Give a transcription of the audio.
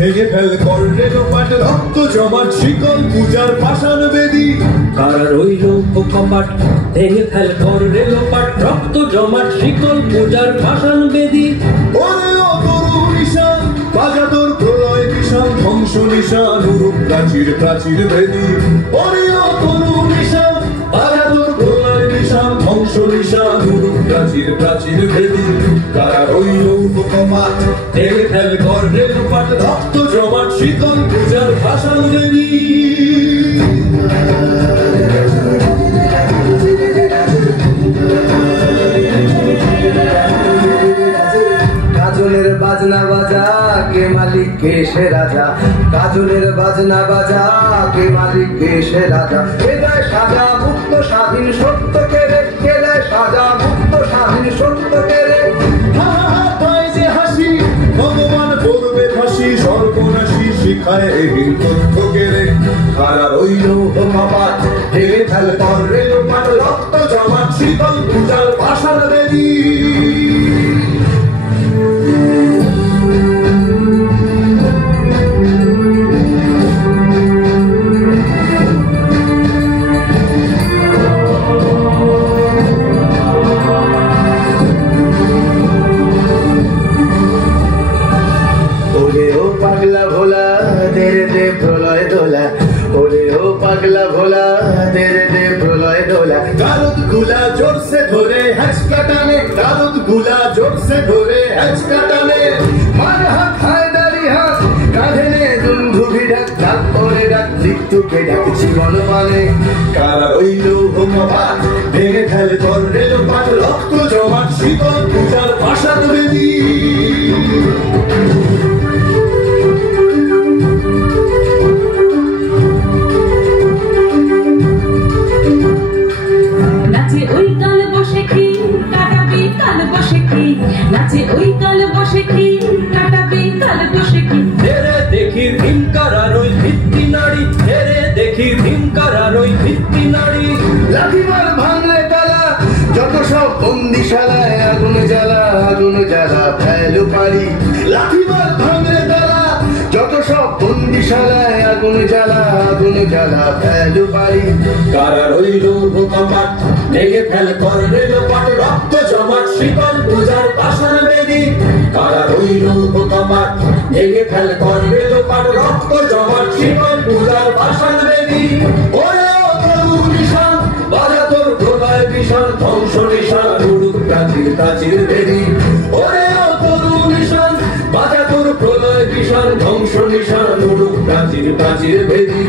ভেঙে ফেল কর রেলোপাট রক্ত জমাট শিকল পূজার পাষাণ বেদী। কারা রইল কপাট ভেঙে ফেল কর রেলোপাট রক্ত জমাট শিকল পূজার পাষাণ বেদী। ওরে ও তরু নিশান বাজা তোর প্রলয় বিশাল ধ্বংস নিশান উরুপ প্রাচীর প্রাচীর ভেদী। ওরে ও তরু নিশান বাজা তোর প্রলয় বিশাল ধ্বংস নিশান উরুপ প্রাচীর প্রাচীর ভেদী। কারা রইল কপাট ভেঙে ফেল কর রেলোপাট রক্ত জমাট শিকল পূজার পাষাণ বেদী। কাজলের বাজনা বাজা কে মালিক কে সে রাজা। কাজলের বাজনা বাজা কে মালিক কে সে রাজা। কে দেয় সাজা মুক্ত স্বাধীন সত্য কে রে। কে দেয় সাজা মুক্ত স্বাধীন সত্য কে রে। পায় যে হাসি ভগবান করবে ফাঁসি সর্বনাশী শিখায় এহীন তথ্য কেড়ে। কারা রইল কপাট ভেঙে ফেল কর রেলোপাট রক্ত জমাট শীতল পূজার পাষাণ বেদী। পাগলা ভোলা তেরে দে প্রলয় দোলা। ওরে ও পাগলা ভোলা তেরে দে প্রলয় দোলা। কারুদ গুলা জোরসে ধরে হ্যাচকা টানে কারুদ গুলা জোরসে ধরে হ্যাচকা টানে। মার হাত হায়দারি হাত কাঁধে নে দুন্ধুভি ডাক ডাক করে ডাক মৃত্যুকে ডাক জীবন মানে। কারা রইল কপাট ভেঙে ফেল কর রেলোপাট রক্ত জমাট শীতল পূজার পাষাণ বেদী। নাচে ওই কাল বসে কি কাটাবি কাল বসে কি। নাচে ওই কাল বসে কি কাটাবি কাল বসে কি। হেরে দেখি ভীমকারার ওই ভিত্তি নাড়ি। হেরে দেখি ভীমকারার ওই ভিত্তি নাড়ি। লাঠিমার ভাঙলে তালা যত সব বন্দিশালায় আগুন জ্বালা আগুন জ্বালা ফেলো পারি। লাঠিমার ভাঙলে তালা যত সব বন্দিশালায় আগুন জ্বালা আগুন জ্বালা ফেলো পারি। কারা রইল কপাট ভেঙে ফেল কর রেলোপাট রক্ত জমাট শীতল পূজার পাষাণ বেদী। কারা রইল কপাট ভেঙে ফেল কর রেলোপাট রক্ত জমাট শীতল পূজার পাষাণ বেদী। ওরে ও তরু নিশান বাজা তোর প্রলয় বিশাল ধ্বংস নিশান উড়ুক প্রাচীর প্রাচীর ভেদী। ওরে ও তরু নিশান বাজা তোর প্রলয় বিশাল ধ্বংস নিশান উড়ুক প্রাচীর প্রাচীর ভেদী।